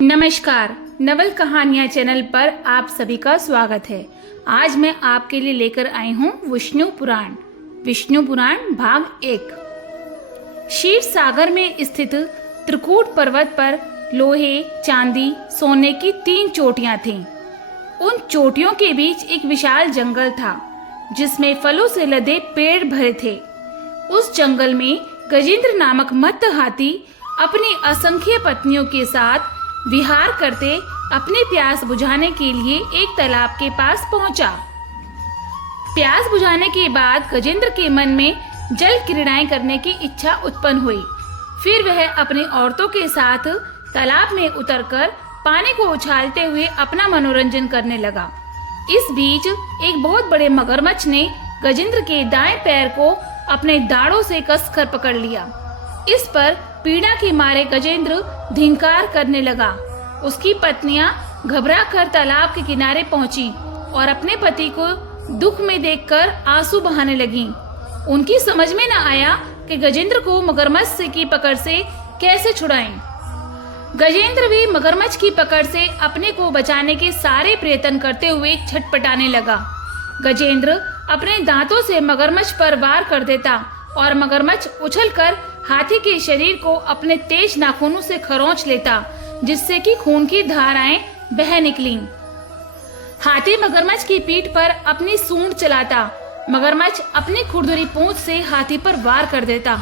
नमस्कार, नवल कहानियाँ चैनल पर आप सभी का स्वागत है। आज मैं आपके लिए लेकर आई हूँ विष्णु पुराण भाग 1। क्षीर सागर में स्थित त्रिकूट पर्वत पर लोहे, चांदी, सोने की 3 चोटियां थीं। उन चोटियों के बीच एक विशाल जंगल था जिसमें फलों से लदे पेड़ भरे थे। उस जंगल में गजेंद्र नामक मत्त हाथी अपनी असंख्य पत्नियों के साथ विहार करते अपनी प्यास बुझाने के लिए एक तालाब के पास पहुंचा। प्यास बुझाने के बाद गजेंद्र के मन में जल क्रीड़ाएं करने की इच्छा उत्पन्न हुई। फिर वह अपनी औरतों के साथ तालाब में उतरकर पानी को उछालते हुए अपना मनोरंजन करने लगा। इस बीच एक बहुत बड़े मगरमच्छ ने गजेंद्र के दाएं पैर को अपने दाढ़ों से कसकर पकड़ लिया। इस पर पीड़ा के मारे गजेंद्र धिंकार करने लगा। उसकी पत्नियां घबराकर तालाब के किनारे पहुंची और अपने पति को दुख में देखकर आंसू बहाने लगीं। उनकी समझ में न आया कि गजेंद्र को मगरमच्छ की पकड़ से कैसे छुड़ाएं। गजेंद्र भी मगरमच्छ की पकड़ से अपने को बचाने के सारे प्रयत्न करते हुए छटपटाने लगा। गजेंद्र अपने दांतों से मगरमच्छ पर वार कर देता और मगरमच्छ उछलकर हाथी के शरीर को अपने तेज नाखूनों से खरोंच लेता, जिससे कि खून की धाराएं बह निकलीं। हाथी मगरमच्छ की पीठ पर अपनी सूंड चलाता। मगरमच्छ अपनी खुरदुरी पूंछ से हाथी पर वार कर देता।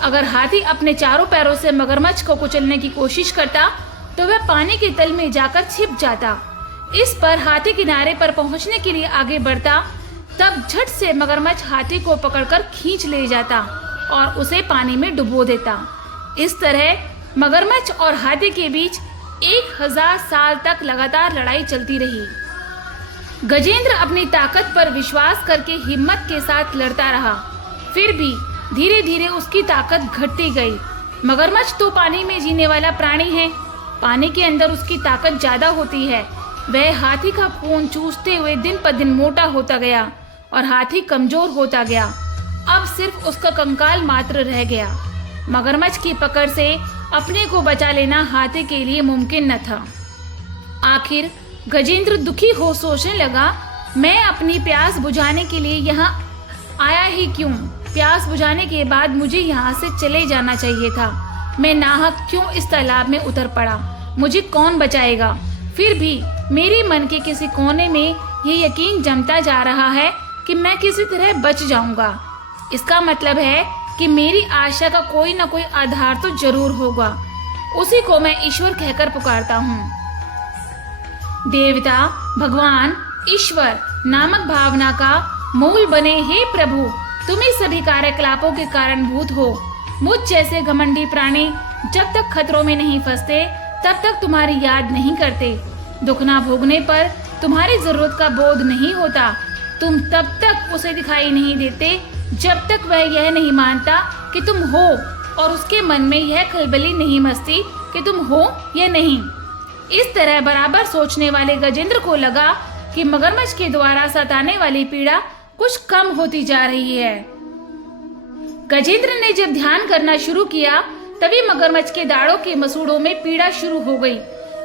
अगर हाथी अपने चारों पैरों से मगरमच्छ को कुचलने की कोशिश करता तो वह पानी के तल में जाकर छिप जाता। इस पर हाथी किनारे पर पहुंचने के लिए आगे बढ़ता, तब झट से मगरमच्छ हाथी को पकड़कर खींच ले जाता और उसे पानी में डुबो देता। इस तरह मगरमच्छ और हाथी के बीच 1000 साल तक लगातार लड़ाई चलती रही। गजेंद्र अपनी ताकत पर विश्वास करके हिम्मत के साथ लड़ता रहा। फिर भी धीरे धीरे उसकी ताकत घटती गई। मगरमच्छ तो पानी में जीने वाला प्राणी है। पानी के अंदर उसकी ताकत ज्यादा होती है। वह हाथी का खून चूसते हुए दिन पर दिन मोटा होता गया और हाथी कमजोर होता गया। अब सिर्फ उसका कंकाल मात्र रह गया। मगरमच्छ की पकड़ से अपने को बचा लेना हाथी के लिए मुमकिन न था। आखिर गजेंद्र दुखी हो सोचने लगा, मैं अपनी प्यास बुझाने के लिए यहाँ आया ही क्यों? प्यास बुझाने के बाद मुझे यहाँ से चले जाना चाहिए था। मैं नाहक क्यों इस तालाब में उतर पड़ा? मुझे कौन बचाएगा? फिर भी मेरे मन के किसी कोने में ये यकीन जमता जा रहा है कि मैं किसी तरह बच जाऊंगा। इसका मतलब है कि मेरी आशा का कोई न कोई आधार तो जरूर होगा। उसी को मैं ईश्वर कहकर पुकारता हूँ। देवता, भगवान, ईश्वर नामक भावना का मूल बने हे प्रभु, तुम ही सभी कार्यकलापों के कारणभूत हो। मुझ जैसे घमंडी प्राणी जब तक खतरों में नहीं फंसते तब तक तुम्हारी याद नहीं करते। दुख ना भोगने पर तुम्हारी जरूरत का बोध नहीं होता। तुम तब तक उसे दिखाई नहीं देते जब तक वह यह नहीं मानता कि तुम हो और उसके मन में यह खलबली नहीं मचती कि तुम हो या नहीं। इस तरह बराबर सोचने वाले गजेंद्र को लगा कि मगरमच्छ के द्वारा सताने वाली पीड़ा कुछ कम होती जा रही है। गजेंद्र ने जब ध्यान करना शुरू किया तभी मगरमच्छ के दाढ़ों के मसूड़ों में पीड़ा शुरू हो गई।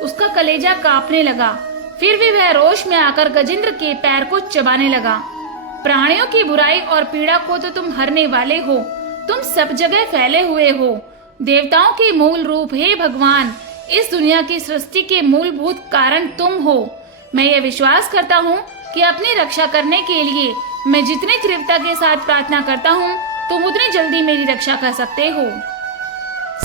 उसका कलेजा कांपने लगा। फिर भी वह रोश में आकर गजेंद्र के पैर को चबाने लगा। प्राणियों की बुराई और पीड़ा को तो तुम हरने वाले हो। तुम सब जगह फैले हुए हो। देवताओं के मूल रूप हे भगवान, इस दुनिया की सृष्टि के मूलभूत कारण तुम हो। मैं ये विश्वास करता हूँ कि अपनी रक्षा करने के लिए मैं जितनी तीव्रता के साथ प्रार्थना करता हूँ तुम उतनी जल्दी मेरी रक्षा कर सकते हो।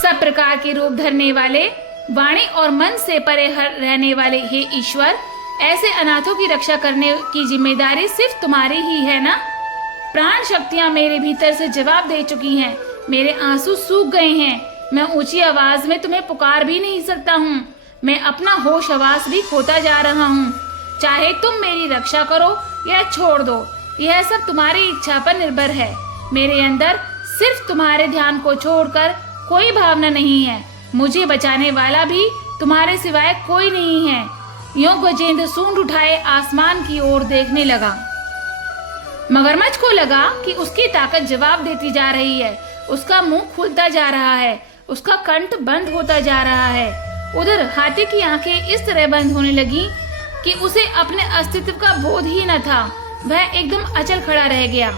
सब प्रकार के रूप धरने वाले, वाणी और मन से परे रहने वाले हे ईश्वर, ऐसे अनाथों की रक्षा करने की जिम्मेदारी सिर्फ तुम्हारी ही है ना? प्राण शक्तियाँ मेरे भीतर से जवाब दे चुकी हैं। मेरे आंसू सूख गए हैं। मैं ऊंची आवाज में तुम्हें पुकार भी नहीं सकता हूँ। मैं अपना होश हवास भी खोता जा रहा हूँ। चाहे तुम मेरी रक्षा करो या छोड़ दो, यह सब तुम्हारी इच्छा पर निर्भर है। मेरे अंदर सिर्फ तुम्हारे ध्यान को छोड़कर कोई भावना नहीं है। मुझे बचाने वाला भी तुम्हारे सिवाय कोई नहीं है। यूं गजेंद्र सूंड उठाए आसमान की ओर देखने लगा। मगरमच्छ को लगा कि उसकी ताकत जवाब देती जा रही है। उसका मुंह खुलता जा रहा है, उसका कंठ बंद होता जा रहा है। उधर हाथी की आंखें इस तरह बंद होने लगी कि उसे अपने अस्तित्व का बोध ही न था। वह एकदम अचल खड़ा रह गया।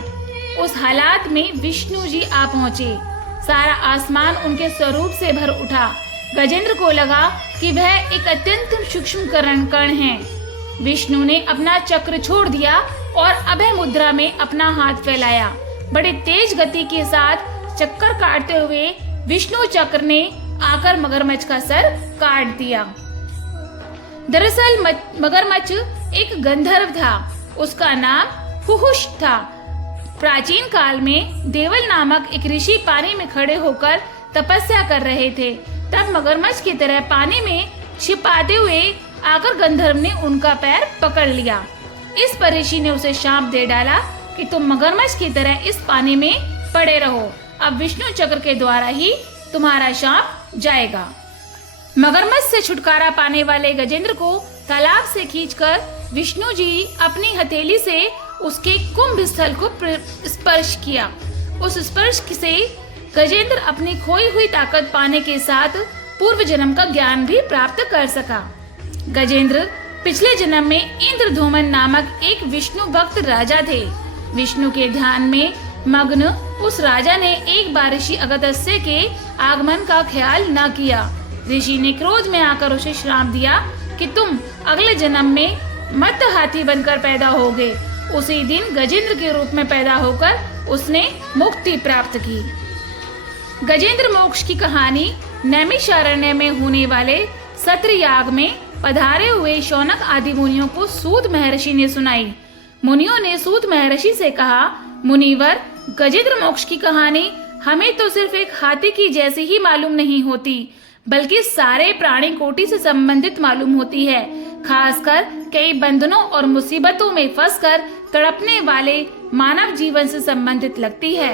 उस हालात में विष्णु जी आ पहुँचे। सारा आसमान उनके स्वरूप से भर उठा। गजेंद्र को लगा कि वह एक अत्यंत सूक्ष्म कण है। विष्णु ने अपना चक्र छोड़ दिया और अभय मुद्रा में अपना हाथ फैलाया। बड़े तेज गति के साथ चक्कर काटते हुए विष्णु चक्र ने आकर मगरमच्छ का सर काट दिया। दरअसल मगरमच्छ एक गंधर्व था। उसका नाम हुहुश था। प्राचीन काल में देवल नामक एक ऋषि पानी में खड़े होकर तपस्या कर रहे थे। तब मगरमच्छ की तरह पानी में छिपाते हुए आकर गंधर्व ने उनका पैर पकड़ लिया। इस पर ऋषि ने उसे शाप दे डाला कि तुम मगरमच्छ की तरह इस पानी में पड़े रहो। अब विष्णु चक्र के द्वारा ही तुम्हारा शाप जाएगा। मगरमच्छ से छुटकारा पाने वाले गजेंद्र को तालाब से खींचकर विष्णु जी अपनी हथेली से उसके कुंभ स्थल को स्पर्श किया। उस स्पर्श से गजेंद्र अपनी खोई हुई ताकत पाने के साथ पूर्व जन्म का ज्ञान भी प्राप्त कर सका। गजेंद्र पिछले जन्म में इंद्रधूमन नामक एक विष्णु भक्त राजा थे। विष्णु के ध्यान में मग्न उस राजा ने एक बार ऋषि अगस्त्य के आगमन का ख्याल न किया। ऋषि ने क्रोध में आकर उसे श्राप दिया कि तुम अगले जन्म में मत हाथी बनकर पैदा होगे। उसी दिन गजेंद्र के रूप में पैदा होकर उसने मुक्ति प्राप्त की। गजेंद्र मोक्ष की कहानी नैमिषारण्य में होने वाले सत्र याग में पधारे हुए शौनक आदि मुनियों को सूत महर्षि ने सुनाई। मुनियों ने सूत महर्षि से कहा, मुनिवर, गजेंद्र मोक्ष की कहानी हमें तो सिर्फ एक हाथी की जैसी ही मालूम नहीं होती, बल्कि सारे प्राणी कोटि से संबंधित मालूम होती है। खासकर कई बंधनों और मुसीबतों में फंसकर तड़पने वाले मानव जीवन से संबंधित लगती है।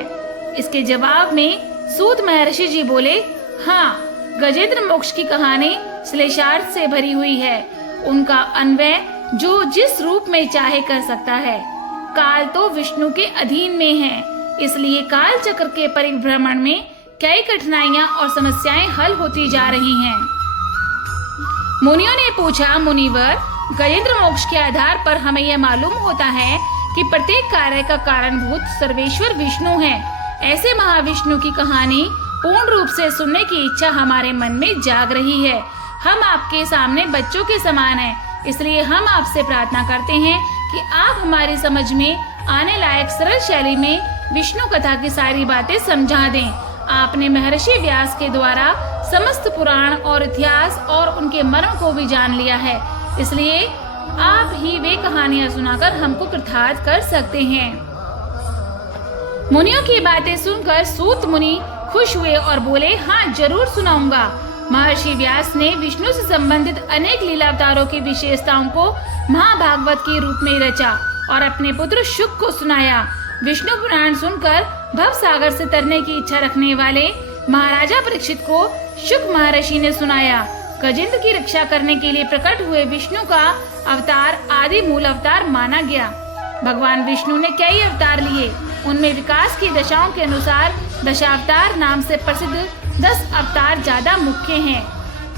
इसके जवाब में सूत महर्षि जी बोले, हाँ, गजेंद्र मोक्ष की कहानी श्लेषार्थ से भरी हुई है। उनका अन्वय जो जिस रूप में चाहे कर सकता है। काल तो विष्णु के अधीन में है, इसलिए काल चक्र के परिभ्रमण में कई कठिनाइयां और समस्याएं हल होती जा रही हैं। मुनियों ने पूछा, मुनिवर, गजेंद्र मोक्ष के आधार पर हमें यह मालूम होता है कि प्रत्येक कार्य का कारणभूत सर्वेश्वर विष्णु है। ऐसे महाविष्णु की कहानी पूर्ण रूप से सुनने की इच्छा हमारे मन में जाग रही है। हम आपके सामने बच्चों के समान हैं, इसलिए हम आपसे प्रार्थना करते हैं कि आप हमारी समझ में आने लायक सरल शैली में विष्णु कथा की सारी बातें समझा दें। आपने महर्षि व्यास के द्वारा समस्त पुराण और इतिहास और उनके मर्म को भी जान लिया है, इसलिए आप ही वे कहानियां सुनाकर हमको कृतार्थ कर सकते हैं। मुनियों की बातें सुनकर सूत मुनि खुश हुए और बोले, हाँ, जरूर सुनाऊंगा। महर्षि व्यास ने विष्णु से संबंधित अनेक लीला अवतारों की विशेषताओं को महाभागवत के रूप में रचा और अपने पुत्र शुक को सुनाया। विष्णु पुराण सुनकर भव सागर से तरने की इच्छा रखने वाले महाराजा परीक्षित को शुक महर्षि ने सुनाया। गजेंद्र की रक्षा करने के लिए प्रकट हुए विष्णु का अवतार आदि मूल अवतार माना गया। भगवान विष्णु ने कई अवतार लिए, उनमें विकास की दशाओं के अनुसार दशावतार नाम से प्रसिद्ध 10 अवतार ज्यादा मुख्य हैं।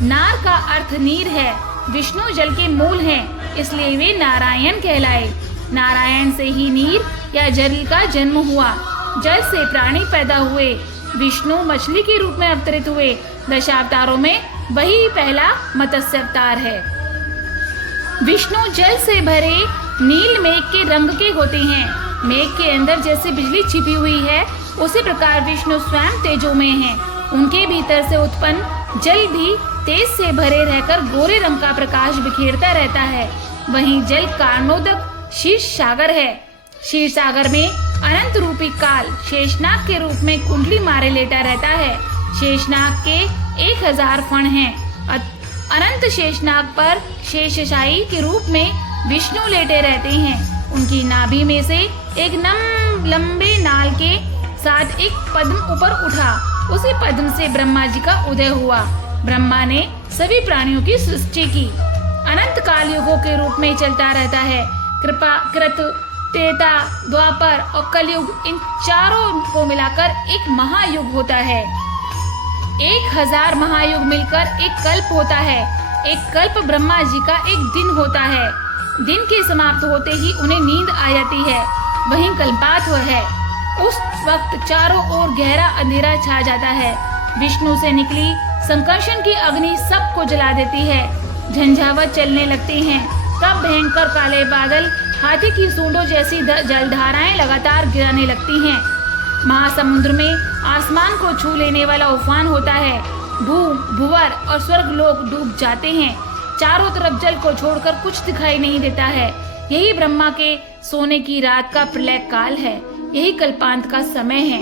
नार का अर्थ नीर है। विष्णु जल के मूल हैं, इसलिए वे नारायण कहलाए। नारायण से ही नीर या जल का जन्म हुआ। जल से प्राणी पैदा हुए। विष्णु मछली के रूप में अवतरित हुए। दशावतारों में वही पहला मत्स्य अवतार है। विष्णु जल से भरे नील मेघ के रंग के होते हैं। मेघ के अंदर जैसे बिजली छिपी हुई है, उसी प्रकार विष्णु स्वयं तेजोमय हैं। उनके भीतर से उत्पन्न जल भी तेज से भरे रहकर गोरे रंग का प्रकाश बिखेरता रहता है। वहीं जल कारणोदक शीर्ष सागर है। शीर्ष सागर में अनंत रूपी काल शेषनाग के रूप में कुंडली मारे लेटा रहता है। शेषनाग के 1000 फण हैं। अनंत शेषनाग पर शेषशायी के रूप में विष्णु लेटे रहते हैं। उनकी नाभि में से एक लंबे नाल के साथ एक पद्म ऊपर उठा। उसी पद्म से ब्रह्मा जी का उदय हुआ। ब्रह्मा ने सभी प्राणियों की सृष्टि की। अनंत काल युगों के रूप में चलता रहता है। कृपा, कृत, त्रेता, द्वापर और कलयुग, इन चारों को मिलाकर एक महायुग होता है। 1000 महायुग मिलकर एक कल्प होता है। एक कल्प ब्रह्मा जी का एक दिन होता है। दिन के समाप्त होते ही उन्हें नींद आ जाती है। वहीं कल्पांत है। उस वक्त चारों ओर गहरा अंधेरा छा जाता है। विष्णु से निकली संकर्षण की अग्नि सबको जला देती है। झंझावात चलने लगती हैं। तब भयंकर काले बादल हाथी की सूंडों जैसी जलधाराएं लगातार गिराने लगती हैं। महासमुद्र में आसमान को छू लेने वाला उफान होता है। भूवर और स्वर्ग लोग डूब जाते हैं। चारों तरफ जल को छोड़कर कुछ दिखाई नहीं देता है। यही ब्रह्मा के सोने की रात का प्रलय काल है। यही कल्पांत का समय है।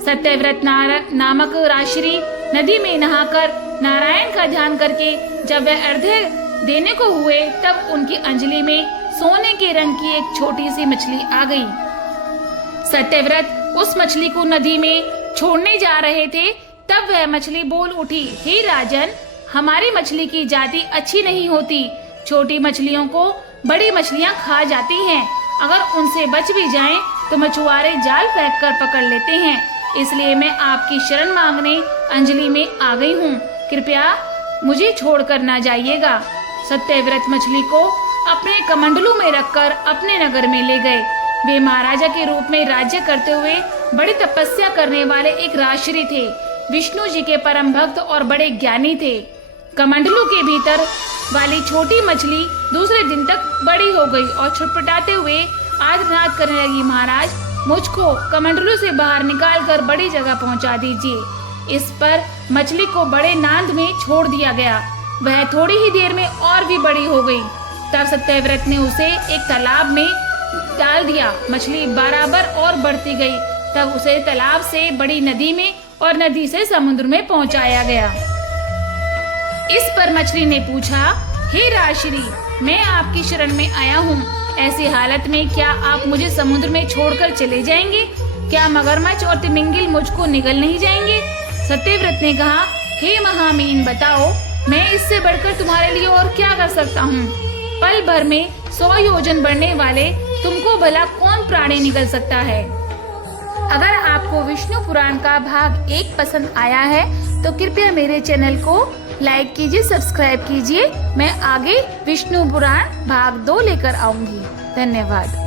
सत्यव्रत नामक राशि नदी में नहाकर नारायण का ध्यान करके जब वह अर्घ्य देने को हुए तब उनकी अंजलि में सोने के रंग की एक छोटी सी मछली आ गई। सत्यव्रत उस मछली को नदी में छोड़ने जा रहे थे। तब वह मछली बोल उठी, हे राजन, हमारी मछली की जाति अच्छी नहीं होती। छोटी मछलियों को बड़ी मछलियां खा जाती हैं। अगर उनसे बच भी जाएं तो मछुआरे जाल फेंक कर पकड़ लेते हैं। इसलिए मैं आपकी शरण मांगने अंजलि में आ गई हूँ। कृपया मुझे छोड़कर ना जाइएगा। सत्यव्रत मछली को अपने कमंडलू में रखकर अपने नगर में ले गए। वे महाराजा के रूप में राज्य करते हुए बड़ी तपस्या करने वाले एक राजश्री थे। विष्णु जी के परम भक्त और बड़े ज्ञानी थे। कमंडलू के भीतर वाली छोटी मछली दूसरे दिन तक बड़ी हो गई और छटपटाते हुए आर्तनाद करने लगी, महाराज, मुझको कमंडलू से बाहर निकालकर बड़ी जगह पहुंचा दीजिए। इस पर मछली को बड़े नांद में छोड़ दिया गया। वह थोड़ी ही देर में और भी बड़ी हो गई। तब सत्यव्रत ने उसे एक तालाब में डाल दिया। मछली बराबर और बढ़ती गई। तब उसे तालाब से बड़ी नदी में और नदी से समुद्र में पहुंचाया गया। इस पर मछली ने पूछा, हे राजश्री, मैं आपकी शरण में आया हूँ। ऐसी हालत में क्या आप मुझे समुद्र में छोड़कर चले जाएंगे? क्या मगरमच्छ और तिमिंगिल मुझको निगल नहीं जाएंगे? सत्यव्रत ने कहा, हे महामीन, बताओ, मैं इससे बढ़कर तुम्हारे लिए और क्या कर सकता हूँ? पल भर में 100 योजन बढ़ने वाले तुमको भला कौन प्राणी निगल सकता है? अगर आपको विष्णु पुराण का भाग 1 पसंद आया है तो कृपया मेरे चैनल को लाइक कीजिए, सब्सक्राइब कीजिए। मैं आगे विष्णु पुराण भाग 2 लेकर आऊंगी। धन्यवाद।